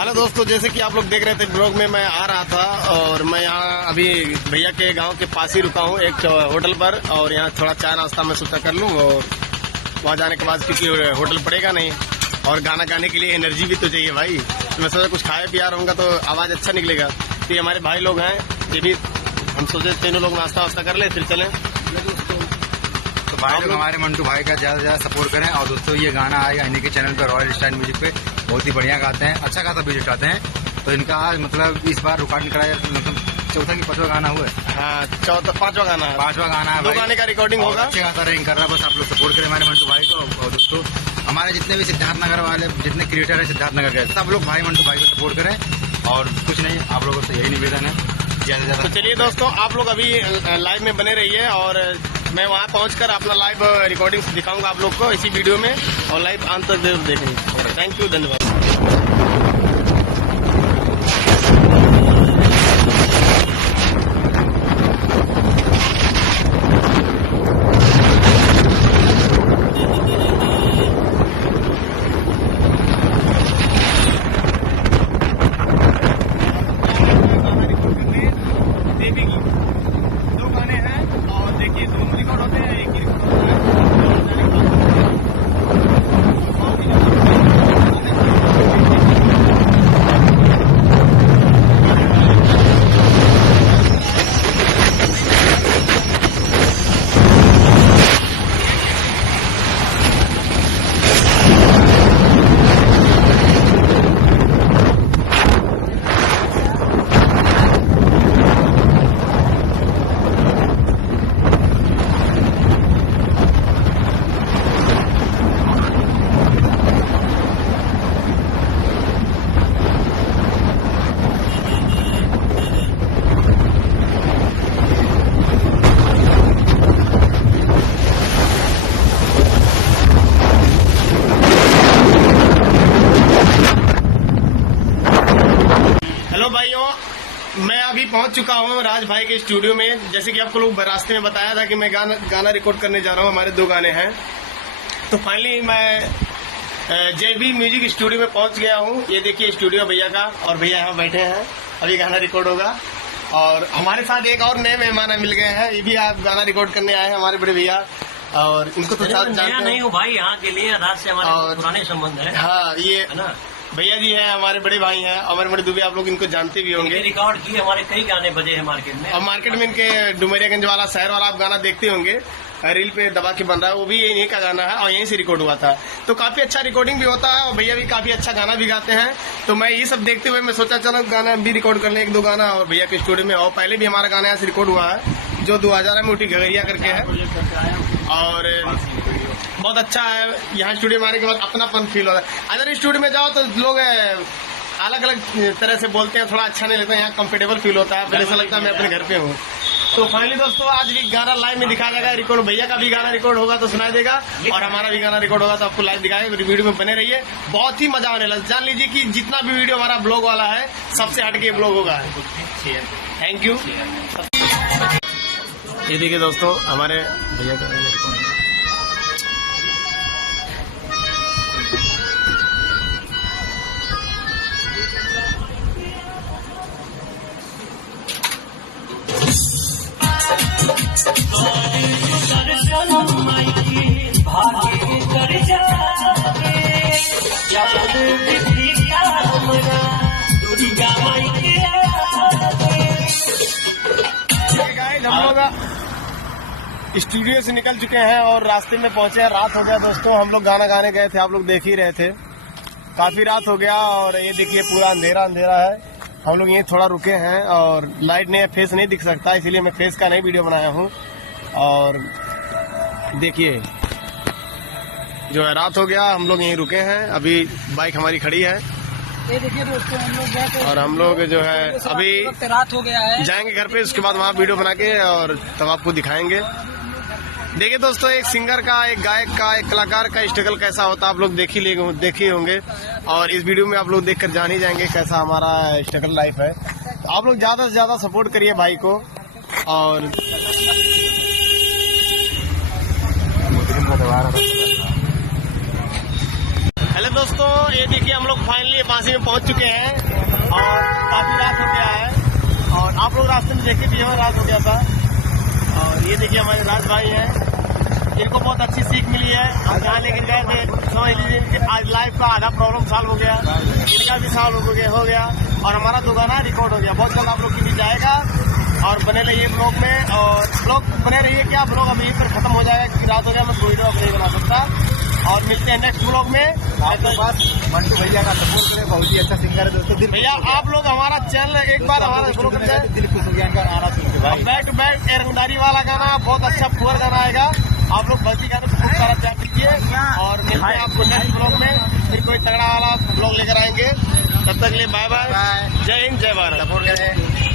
Hello दोस्तों, जैसे कि आप लोग देख रहे थे ब्लॉग में मैं आ रहा था और मैं यहाँ अभी भैया के गांव के पास ही रुका हूँ एक होटल पर। और यहाँ थोड़ा चाय नाश्ता मैं सोचा कर लूँ और वहाँ जाने के बाद क्योंकि होटल पड़ेगा नहीं और गाना गाने के लिए एनर्जी भी तो चाहिए भाई। तो मैं सोचा कुछ खाया पिया रहूँगा तो आवाज़ अच्छा निकलेगा। तो ये हमारे भाई लोग हैं, ये भी हम सोचे तीनों लोग नाश्ता वास्ता कर ले फिर चलें। तो भाई लोग हमारे मंटू भाई का ज़्यादा से ज़्यादा सपोर्ट करें। और दोस्तों ये गाना आएगा इन्हीं के चैनल पर, रॉयल स्टाइल म्यूजिक पे। बहुत ही बढ़िया गाते हैं, अच्छा खासा म्यूजिक गाते हैं। तो इनका आज मतलब इस बार रिकॉर्डिंग कराया, मतलब चौथा की पांचवा गाना हुआ है। हाँ, पांचवा गाना है। पांचवा गाना है, 2 गाने का रिकॉर्डिंग होगा। अच्छे खासा रैंक कर रहा है, बस आप लोग सपोर्ट करें हमारे मंटू भाई को। और दोस्तों हमारे जितने भी सिद्धार्थनगर वाले जितने क्रिएटर है सिद्धार्थनगर के, सब लोग भाई मंटू भाई को सपोर्ट करें। और कुछ नहीं, आप लोगों से यही निवेदन है। तो चलिए दोस्तों, आप लोग अभी लाइव में बने रहिए और मैं वहाँ पहुँचकर अपना लाइव रिकॉर्डिंग दिखाऊंगा आप लोग को इसी वीडियो में और लाइव अंत तक जरूर देखेंगे। थैंक यू, धन्यवाद। भाइयों, मैं अभी पहुंच चुका हूं राज भाई के स्टूडियो में। जैसे कि आपको लोग रास्ते में बताया था कि मैं गाना रिकॉर्ड करने जा रहा हूं। हमारे 2 गाने हैं। तो फाइनली मैं जेबी म्यूजिक स्टूडियो में पहुंच गया हूं। ये देखिए स्टूडियो भैया का, और भैया यहाँ बैठे हैं। अभी गाना रिकॉर्ड होगा और हमारे साथ एक और नए मेहमान मिल गए हैं। ये भी आप गाना रिकॉर्ड करने आए हैं, हमारे बड़े भैया। और इनको तो साथ जानते नहीं हूँ भाई, यहाँ के लिए रात से हमारे पुराने संबंध है। हाँ, ये है ना, भैया जी हैं, हमारे बड़े भाई हैं। अमर बड़े दुबे, आप लोग इनको जानते भी होंगे। रिकॉर्ड किए हमारे कई गाने बजे हैं मार्केट में। और मार्केट में इनके डुमरियागंज वाला शहर वाला आप गाना देखते होंगे, रील पे दबा के बन रहा है, वो भी यहीं का गाना है और यहीं से रिकॉर्ड हुआ था। तो काफी अच्छा रिकॉर्डिंग भी होता है और भैया भी काफी अच्छा गाना भी गाते हैं। तो मैं ये सब देखते हुए मैं सोचा चलो गाना भी रिकॉर्ड कर ले, 1-2 गाना और भैया के स्टूडियो में। और पहले भी हमारा गाना यहाँ से रिकॉर्ड हुआ है जो 2000 में उठी घगरिया करके है। और बहुत अच्छा है। यहाँ स्टूडियो में आने के बाद अपनापन फील होता है। अगर स्टूडियो में जाओ तो लोग अलग अलग तरह से बोलते हैं, थोड़ा अच्छा नहीं लगता। यहाँ कंफर्टेबल फील होता है, फिर ऐसा लगता है मैं अपने घर पे हूँ। तो फाइनली दोस्तों, आज भी गाना लाइव में दिखाया जाएगा रिकॉर्ड। भैया का भी गाना रिकॉर्ड होगा तो सुनाई देगा और हमारा भी गाना रिकॉर्ड होगा तो आपको लाइव दिखाएगा। वीडियो में बने रहिए, बहुत ही मजा आने लगा। जान लीजिए कि जितना भी वीडियो हमारा ब्लॉग वाला है सबसे हटके ब्लॉग होगा। Thank you. ये देखिए दोस्तों, हमारे भैया का हम लोग स्टूडियो से निकल चुके हैं और रास्ते में पहुंचे हैं। रात हो गया दोस्तों, हम लोग गाना गाने गए थे, आप लोग देख ही रहे थे। काफी रात हो गया और ये देखिए पूरा अंधेरा अंधेरा है। हम लोग यहीं थोड़ा रुके हैं और लाइट ने फेस नहीं दिख सकता, इसीलिए मैं फेस का नहीं वीडियो बनाया हूँ। और देखिए जो है रात हो गया, हम लोग यहीं रुके हैं। अभी बाइक हमारी खड़ी है। ये देखिए दोस्तों, हम लोग और हम लोग जो है अभी रात हो गया है, जाएंगे घर पे, उसके बाद वहाँ वीडियो बना के और तब आपको दिखाएंगे। देखिए दोस्तों, एक सिंगर का, एक गायक का, एक कलाकार का स्ट्रगल कैसा होता है आप लोग देखे होंगे और इस वीडियो में आप लोग देखकर जान ही जाएंगे कैसा हमारा स्ट्रगल लाइफ है। तो आप लोग ज्यादा से ज्यादा सपोर्ट करिए भाई को। और हेलो दोस्तों, ये देखिए हम लोग फाइनली बांसी में पहुंच चुके हैं और काफी रात हो गया है और आप लोग रास्ते में देखे भी हो, रात हो गया था। और ये देखिए हमारे राज भाई हैं, इनको बहुत अच्छी सीख मिली है। हम जहाँ लेके गए थे समझ लीजिए कि आज लाइफ का आधा प्रॉब्लम सॉल्व हो गया, इनका भी सॉल्व हो गया और हमारा 2 गाना रिकॉर्ड हो गया। बहुत जल्द आप लोग की भी जाएगा और बने रहिए ब्लॉग में। और ब्लॉग बने रहिए, क्या ब्लॉग अभी यहीं पर खत्म हो जाएगा क्योंकि रात हो गया, मैं वीडियो अब नहीं बना सकता। और मिलते हैं नेक्स्ट ब्लॉग में। आपके पास मंटू भैया का सपोर्ट करें, बहुत ही अच्छा सिंगर है दोस्तों। भैया आप लोग हमारा चैनल एक बार हमारा फॉलो करते हैं। दिल खुश हो गया इनका गाना सुन के भाई। बैक टू बैक रंगदारी वाला गाना बहुत अच्छा फुअर गाना आएगा। आप लोग भक्ति गाने को खूब सारा प्यार कीजिए और मिलते हैं आपको नेक्स्ट ब्लॉग में। फिर कोई तगड़ा वाला ब्लॉग लेकर आएंगे। तब तक के लिए बाय बाय, जय हिंद, जय भारत। सपोर्ट करें।